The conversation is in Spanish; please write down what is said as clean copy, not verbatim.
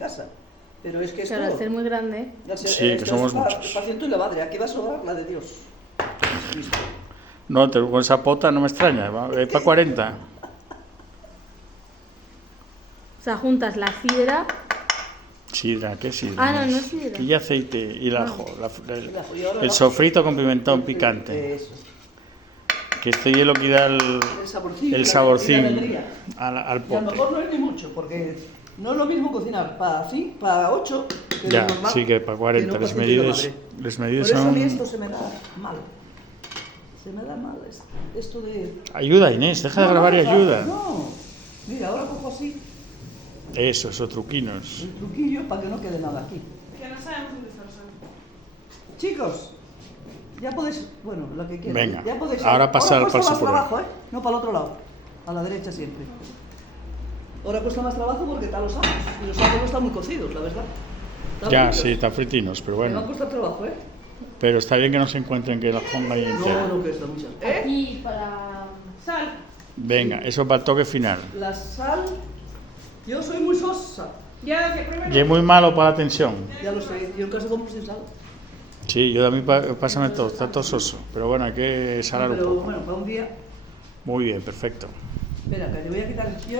casa. Pero es que esto... Claro, al ser muy grande. Sí, que somos muchos. Paciente y la madre, aquí va a sobrar la de Dios. Jesucristo. No, con esa pota no me extraña, para 40. O sea, juntas la sidra. Sidra, ¿qué sidra? Ah, no es sidra. Y aceite y el ajo. Y El sofrito con pimentón picante. Eso. Que este hielo que da el saborcín al Y a lo pote. mejor no es ni mucho, porque no es lo mismo cocinar para 8 que Ya, de normal, sí que para 40. que no Las paciente y la medidas, madre. las Por medidas eso a mí son... esto se me da mal. Se me da mal esto de... Ayuda, Inés, deja de grabar y ayuda. No, mira, ahora cojo así Eso, esos truquinos. el truquillo para que no quede nada aquí. Que no sabemos dónde está Rosana. Chicos, ya podéis, bueno, lo que quieran. Venga, Ya podéis ahora pasar cuesta al más superior. trabajo, no para el otro lado, a la derecha siempre. Ahora cuesta más trabajo porque están los ajos, y los ajos no están muy cocidos, la verdad. Están Ya, fritos. sí, están fritinos, pero Me va a bueno. costar trabajo, Pero está bien que no se encuentren que las ponga ahí entera. No, que está muchas. Aquí para. Sal. Venga, eso para el toque final. La sal, yo soy muy sosa. Ya decía primero. Y es muy malo para la tensión. Ya lo sé, yo en casa como sin sal. Sí, yo a mí pásame todo, está todo soso. Pero bueno, hay que salar un Pero poco. bueno, para un día, Muy bien, perfecto. espera, que le voy a quitar el